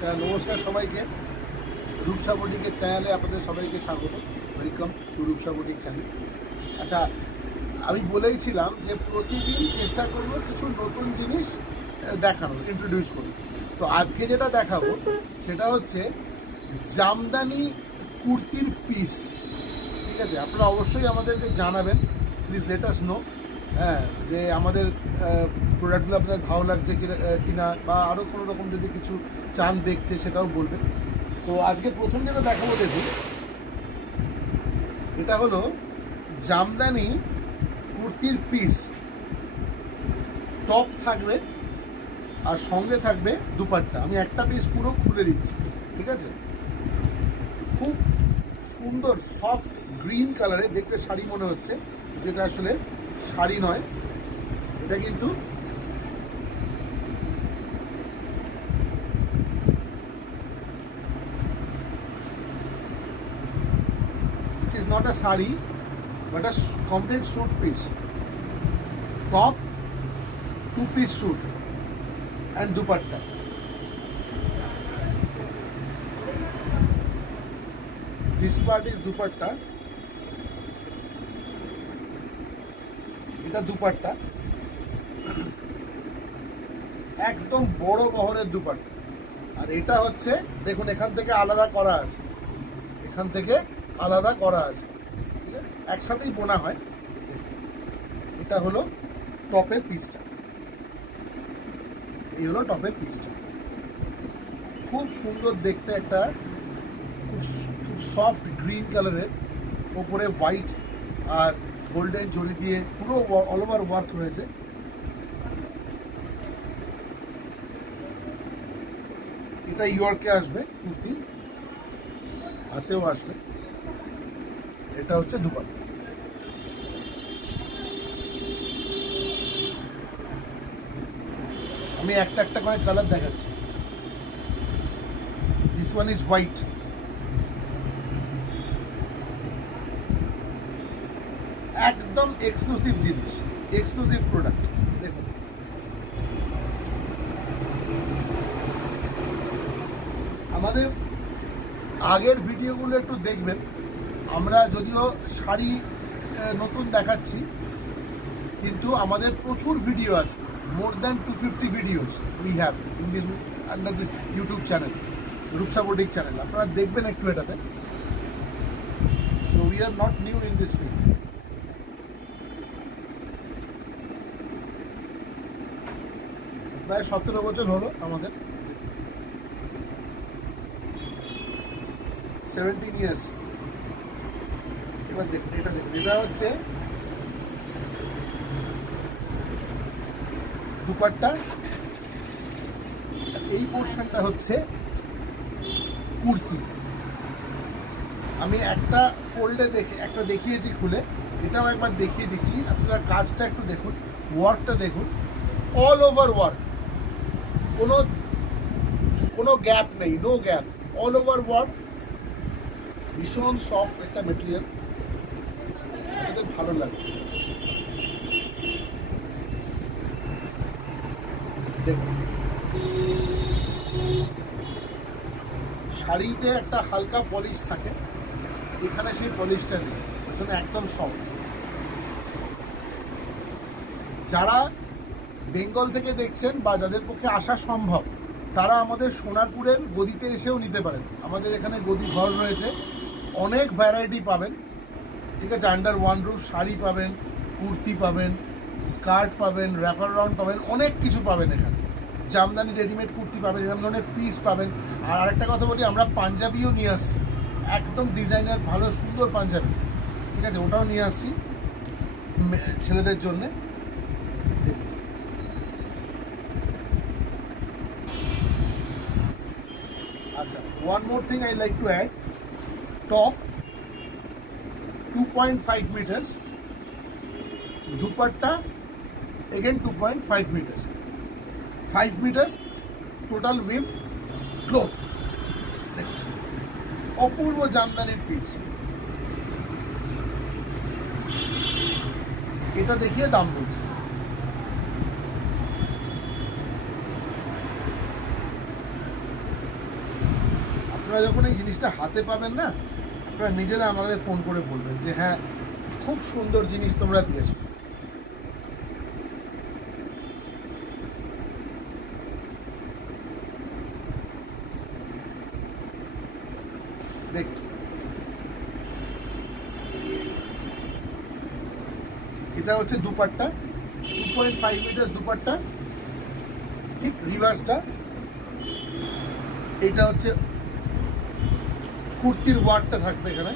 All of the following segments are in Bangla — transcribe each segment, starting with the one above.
নমস্কার সবাইকে, রূপসা বুটিকের চ্যানেলে আপনাদের সবাইকে স্বাগত। Welcome to Rupsa boutique channel. আচ্ছা, আমি বলেইছিলাম যে প্রতিদিন চেষ্টা করব কিছু নতুন জিনিস দেখানোর, ইন্ট্রোডিউস করব। তো আজকে যেটা দেখাবো সেটা হচ্ছে জামদানি কুর্তির পিস। ঠিক আছে, আপনারা অবশ্যই আমাদেরকে জানাবেন, প্লিজ লেট আস নো, হ্যাঁ, যে আমাদের প্রোডাক্টগুলো আপনাদের ভালো লাগছে কিনা, বা আরও কোনো রকম যদি কিছু চান দেখতে সেটাও বলবেন। তো আজকে প্রথম যেটা দেখাবো, দেখুন, এটা হলো জামদানি কুর্তির পিস। টপ থাকবে আর সঙ্গে থাকবে দুপাট্টা। আমি একটা পিস পুরো খুলে দিচ্ছি, ঠিক আছে? খুব সুন্দর সফট গ্রিন কালারে, দেখতে শাড়ি মনে হচ্ছে, যেটা আসলে শাড়ি নয়, এটা কিন্তু this is not a sari but a complete suit piece. Top, two-piece suit and dupatta. This part is dupatta. এটা দুপাট্টা, একদম বড় বহরের দুপাট্টা। আর এটা হচ্ছে, দেখুন, এখান থেকে আলাদা করা আছে, এখান থেকে আলাদা করা আছে, ঠিক আছে? একসাথেই বোনা হয়। এটা হলো টপের পিসটা, এই হলো টপের পিসটা। খুব সুন্দর দেখতে, একটা খুব সফট গ্রিন কালারের, ওপরে হোয়াইট আর গোল্ডেন জরি দিয়ে পুরো অল ওভার ওয়ার্ক রয়েছে। এটা ইয়র্কে আসবে, কুর্তি হাতেও আসবে। এটা হচ্ছে দুপাট্টা। আমি একটা একটা করে কালার দেখাচ্ছি। This one is white. একদম এক্সক্লুসিভ জিনিস, এক্সক্লুসিভ প্রোডাক্ট। দেখুন, আমাদের আগের ভিডিওগুলো একটু দেখবেন। আমরা যদিও শাড়ি নতুন দেখাচ্ছি, কিন্তু আমাদের প্রচুর ভিডিও আছে, more than 250 videos we have in this under this YouTube channel, Rupsa boutique channel. আপনারা দেখবেন একটু এটাতে। So we are not new in this field. প্রায় 17 বছর হলো আমাদের, 17 ইয়ার্স। এবার দেখুন, এটা দেখুন, এটা হচ্ছে দুপাট্টা, এই পোর্শনটা হচ্ছে কুর্তি। আমি একটা ফোল্ডে একটা দেখিয়েছি খুলে, এটাও একবার দেখিয়ে দিচ্ছি। আপনারা কাজটা একটু দেখুন, ওয়ার্কটা দেখুন, অল ওভার ওয়ার্ক, কোনো গ্যাপ নেই, no gap, all over work. ভীষণ সফট একটা মেটেরিয়াল, এটাতে ভালো লাগে। দেখুন, শাড়িতে একটা হালকা পলিশ থাকে, এখানে সেই পলিশটা নেই, পেছনে একদম সফট। যারা বেঙ্গল থেকে দেখছেন বা যাদের পক্ষে আসা সম্ভব, তারা আমাদের সোনারপুরের গদিতে এসেও নিতে পারেন। আমাদের এখানে গদি ঘর রয়েছে, অনেক ভ্যারাইটি পাবেন, ঠিক আছে? আন্ডার ওয়ান রুফ শাড়ি পাবেন, কুর্তি পাবেন, স্কার্ট পাবেন, র্যাপার রাউন্ড পাবেন, অনেক কিছু পাবেন এখানে। জামদানি রেডিমেড কুর্তি পাবেন, এরকম ধরনের পিস পাবেন। আর আরেকটা কথা বলি, আমরা পাঞ্জাবিও নিয়ে আসছি, একদম ডিজাইনার ভালো সুন্দর পাঞ্জাবি, ঠিক আছে? ওটাও নিয়ে আসছি ছেলেদের জন্যে। আচ্ছা, one more thing I like to add, top 2.5 meters, dupatta again 2.5 meters, 5 meters total width cloth. Apurba জামদানির piece. এটা দেখিয়ে দাম বলছি। আপনারা যখন এই জিনিসটা হাতে পাবেন না, আপনারা নিজেরা আমাদের ফোন করে বলবেন যে হ্যাঁ খুব সুন্দর জিনিস তোমরা দিয়েছো। দেখছো, এটা হচ্ছে দুপাট্টা, 2.5 মিটার দুপাট্টা, ঠিক রিভার্সটা। এটা হচ্ছে কুর্তির ওয়ার্কটা থাকবে এখানে।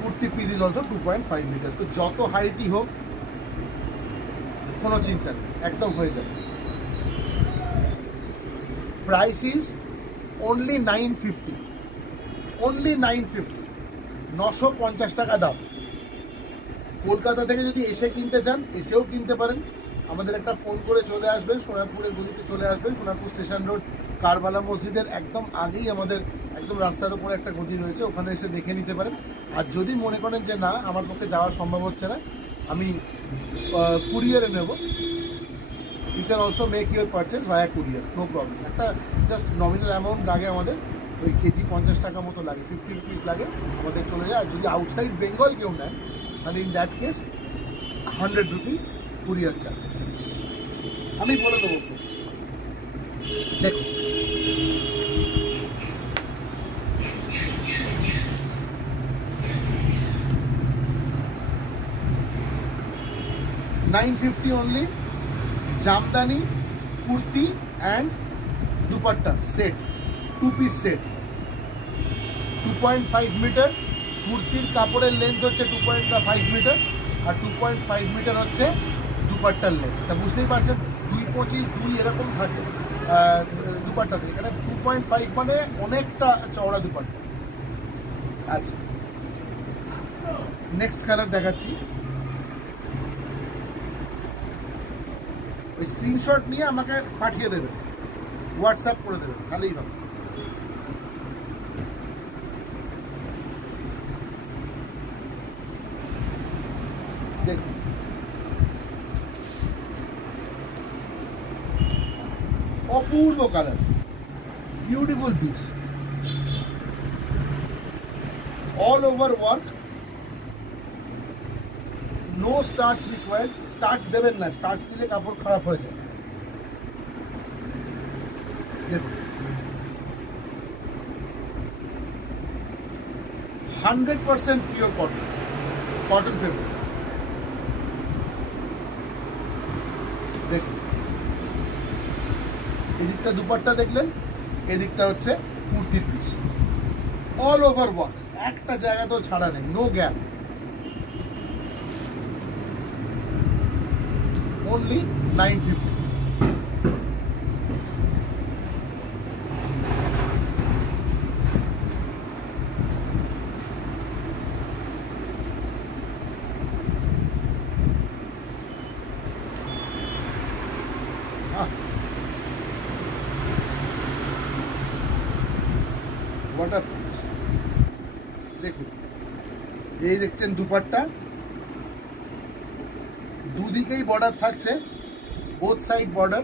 Kurti piece is also 2.5 metre. তো যত হাইটই হোক কোনো চিন্তা নেই, একদম হয়ে যাবে। প্রাইস ইজ অনলি 950, অনলি 950, 950 টাকা দাম। কলকাতা থেকে যদি এসে কিনতে চান এসেও কিনতে পারেন। আমাদের একটা ফোন করে চলে আসবেন, সোনারপুরের গলিতে চলে আসবেন। সোনারপুর স্টেশন রোড কারবালা মসজিদের একদম আগেই আমাদের একদম রাস্তার উপরে একটা গদি রয়েছে, ওখানে এসে দেখে নিতে পারেন। আর যদি মনে করেন যে না আমার পক্ষে যাওয়া সম্ভব হচ্ছে না, আমি কুরিয়ারে নেব, you can also make your purchase via courier, no problem. একটা জাস্ট নমিনাল অ্যামাউন্ট লাগে আমাদের, ওই কেজি 50 টাকা মতো লাগে, 50 রুপিস লাগে, আমাদের চলে যায়। আর যদি আউটসাইড বেঙ্গল কেউ নেন তাহলে in that case 100 rupee courier charges. আমি বলে দেবো। দেখুন, $950 only, jamdani kurti and dupatta set, 2 piece set, 2.5 metre. কুর্তির কাপড়ের লেন্থ হচ্ছে 2.5 মিটার, আর 2.5 মিটার হচ্ছে দুপাট্টার লেন্থ। তা বুঝতেই পারছেন 2.25, 2 এরকম থাকে দুপাট্টাতে। এখানে 2.5 মানে অনেকটা চওড়া দুপাট্টা। আচ্ছা, নেক্সট কালার দেখাচ্ছি। ওই স্ক্রিনশট নিয়ে আমাকে পাঠিয়ে দেবেন, হোয়াটসঅ্যাপ করে দেবেন, তাহলেই হবে। দেখুন, অপূর্ব colour, beautiful piece, all over work, no starch required. Starch দেবেন না, স্টার্চ দিলে কাপড় খারাপ হয়ে যায়। দেখুন, 100% পিওর কটন, কটন ফেব্রিক। দেখুন, এদিকটা দুপাট্টা দেখলেন, এদিকটা হচ্ছে কুর্তির পিস, অল ওভার ওয়ার্ক, একটা জায়গাতেও ছাড়া নেই, no gap. only 950। what a piece। দেখুন, এই দেখছেন দুপাট্টা, দুদিকেই বর্ডার থাকছে, বোথ সাইড বর্ডার।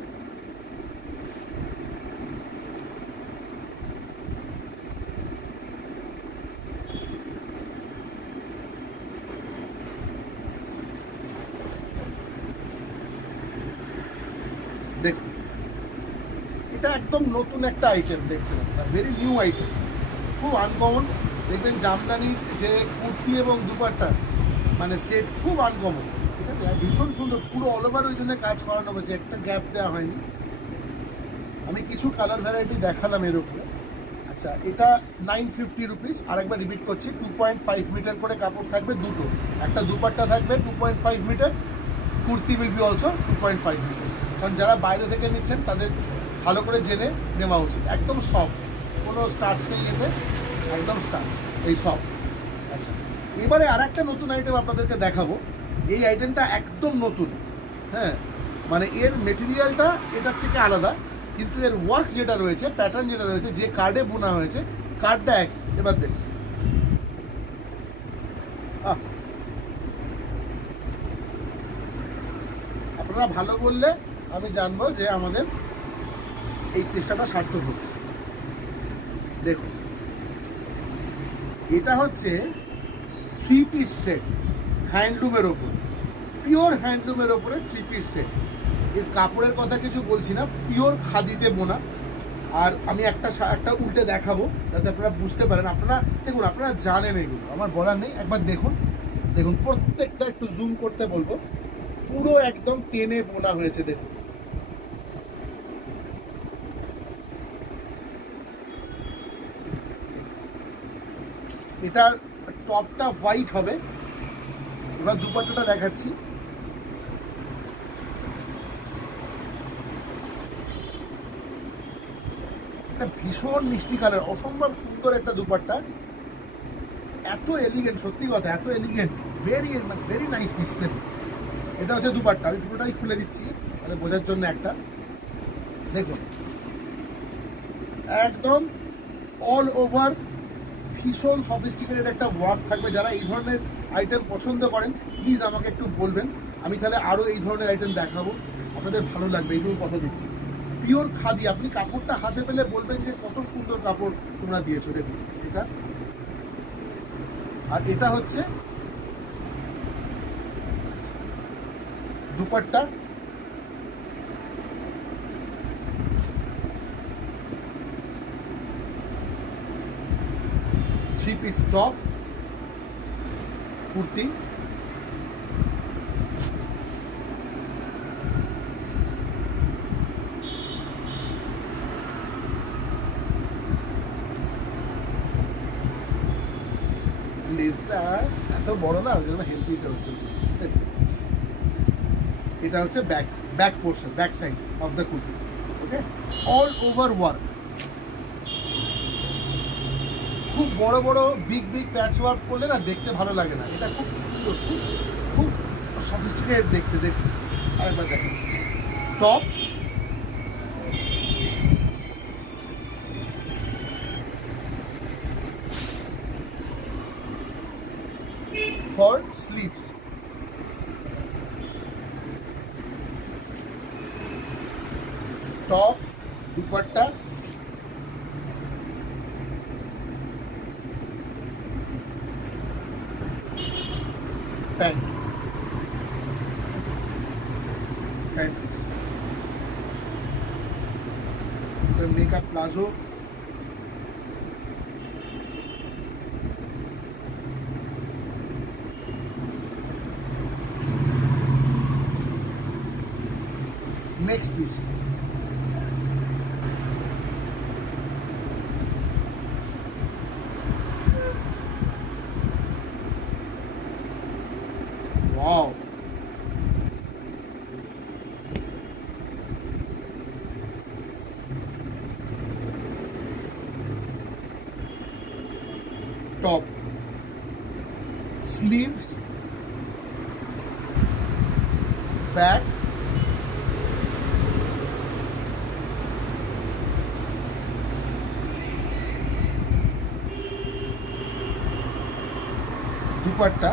দেখুন, এটা একদম নতুন একটা আইটেম দেখছেন আপনারা, ভেরি নিউ আইটেম, খুব আনকমন। দেখবেন জামদানির যে কুর্তি এবং দুপাট্টা মানে সেট খুব আনকমন, ঠিক আছে, ভীষণ সুন্দর, পুরো অল ওভার ওই জন্য কাজ করানো হয়েছে, একটা গ্যাপ দেওয়া হয়নি। আমি কিছু কালার ভ্যারাইটি দেখালাম এর উপরে। আচ্ছা, এটা 950 রুপিস। আরেকবার রিপিট করছি, 2.5 মিটার করে কাপড় থাকবে দুটো, একটা দুপাট্টা থাকবে 2.5 metre, kurti will be also 2.5 metre. কারণ যারা বাইরে থেকে নিচ্ছেন তাদের ভালো করে জেনে নেওয়া উচিত। একদম সফট, কোনো স্টার্চ নেই এতে, একদম স্টার্চ, এই সফট। আচ্ছা, এবারে আর একটা নতুন আইটেম আপনাদেরকে দেখাবো। এই আইটেমটা একদম নতুন, হ্যাঁ, মানে এর মেটেরিয়ালটা এটার থেকে আলাদা, কিন্তু এর ওয়ার্ক যেটা রয়েছে, প্যাটার্ন যেটা রয়েছে, যে কার্ডে বোনা হয়েছে, কার্ডটা এক। এবার দেখুন, আপনারা ভালো বললে আমি জানবো যে আমাদের এই চেষ্টাটা সার্থক হচ্ছে। দেখুন, এটা হচ্ছে 3 পিস সেট, হ্যান্ডলুমের ওপর, পিওর হ্যান্ডলুমের ওপরে 3 পিস সেট। এর কাপড়ের কথা কিছু বলছি না, পিওর খাদিতে বোনা। আর আমি একটা উল্টে দেখাবো যাতে আপনারা বুঝতে পারেন। আপনারা দেখুন, আপনারা জানেন এগুলো, আমার বলার নেই। একবার দেখুন, দেখুন প্রত্যেকটা একটু জুম করতে বলবো, পুরো একদম টেনে বোনা হয়েছে। দেখুন, এটার টপটা হোয়াইট হবে। এবার দুপাট্টাটা দেখাচ্ছি। একটা ভীষণ মিষ্টি কালার, অসম্ভব সুন্দর একটা দুপাট্টা, এত এলিগেন্ট, সত্যি কথা এত এলিগেন্ট, ভেরি নাইস পিস। দেখুন, এটা হচ্ছে দুপাট্টা, আমি পুরোটাই খুলে দিচ্ছি মানে বোঝার জন্য। একটা দেখুন, একদম অল ওভার ভীষণ সফিস্টিকেটেড একটা ওয়ার্ক থাকবে। যারা এই ধরনের আইটেম পছন্দ করেন প্লিজ আমাকে একটু বলবেন, আমি তাহলে আরও এই ধরনের আইটেম দেখাবো, আপনাদের ভালো লাগবে, এইটুকু কথা দিচ্ছি। পিওর খাদি, আপনি কাপড়টা হাতে পেলে বলবেন যে কত সুন্দর কাপড় তোমরা দিয়েছো। দেখুন এটা, আর এটা হচ্ছে dupatta. Three piece top, kurti, লেজটা এত বড় না, ওই জন্য হেল্প নিতে হচ্ছে। এটা হচ্ছে back portion, back side of the kurti. Okay, all over work, খুব বড় বড় বিগ প্যাচ ওয়ার্ক করলে না দেখতে ভালো লাগে না। এটা খুব সুন্দর, খুব সফিস্টিকেটেড দেখতে। দেখুন আরেকবার দেখেন, top, for sleeves, top, dupatta, pant, makeup palazzo, next piece, wow, top, sleeves, back, dupatta,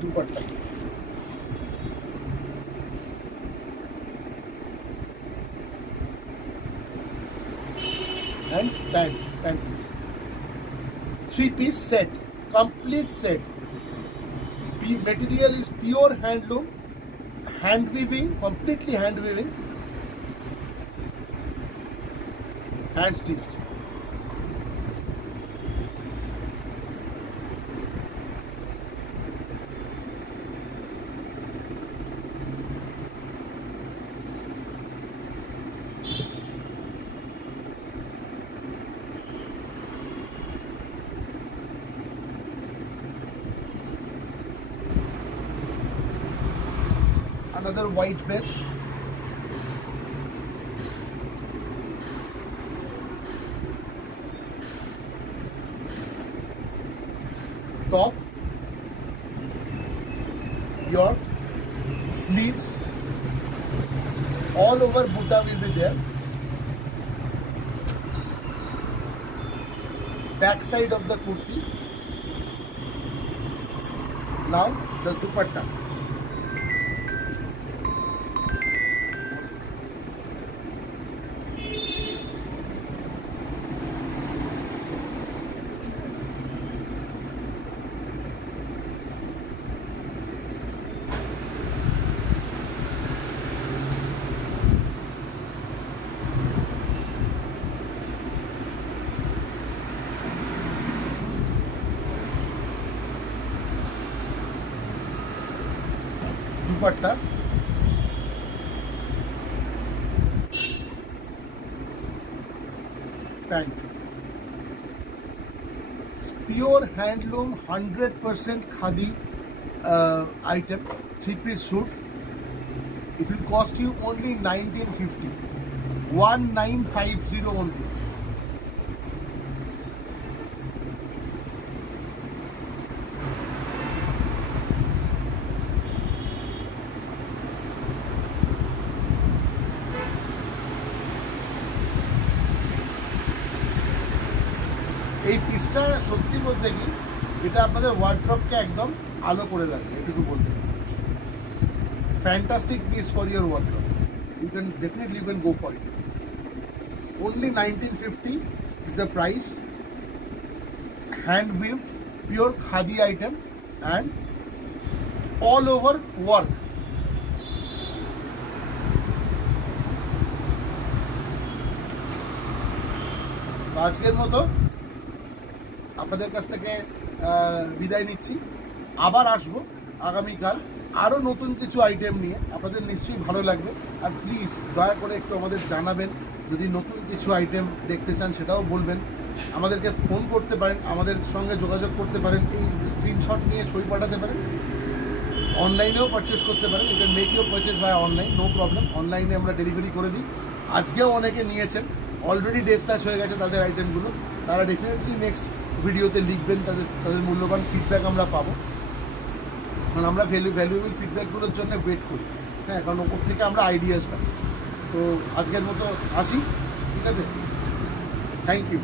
dupatta, and pant piece. 3-piece set, complete set. Material is pure handloom, hand weaving, completely hand weaving, hand stitched. Another white base, top, your sleeves, all over butta will be there, back side of the kurti, now the dupatta. Dupatta pant, pure handloom 100% khadi item, 3-piece suit. It will cost you only 1950, 1950 only. এই পিসটা সত্যি বলতে কি এটা আপনাদের ওয়ার্ড্রপকে একদম আলো করে রাখবে, এটুকু বলতে পারি। Fantastic piece for your wardrobe, you can go for it. Only 1950 is the price. Hand weaved, pure khadi item and all over work. আজকের মতো আপনাদের কাছ থেকে বিদায় নিচ্ছি। আবার আসবো আগামীকাল আরও নতুন কিছু আইটেম নিয়ে, আপনাদের নিশ্চয়ই ভালো লাগবে। আর প্লিজ দয়া করে একটু আমাদের জানাবেন, যদি নতুন কিছু আইটেম দেখতে চান সেটাও বলবেন। আমাদেরকে ফোন করতে পারেন, আমাদের সঙ্গে যোগাযোগ করতে পারেন, এই স্ক্রিনশট নিয়ে ছবি পাঠাতে পারেন। অনলাইনেও পারচেস করতে পারেন, you can make your purchase by online, no problem. অনলাইনে আমরা ডেলিভারি করে দিই। আজকেও অনেকে নিয়েছেন, অলরেডি ডিসপ্যাচ হয়ে গেছে তাদের আইটেমগুলো। তারা ডেফিনেটলি নেক্সট ভিডিওতে লিখবেন, তাদের মূল্যবান ফিডব্যাক আমরা পাবো। কারণ আমরা ভ্যালুয়েবল ফিডব্যাকগুলোর জন্য ওয়েট করি, হ্যাঁ, কারণ ওপর থেকে আমরা আইডিয়াস পাই। তো আজকের মতো আসি, ঠিক আছে, থ্যাংক ইউ।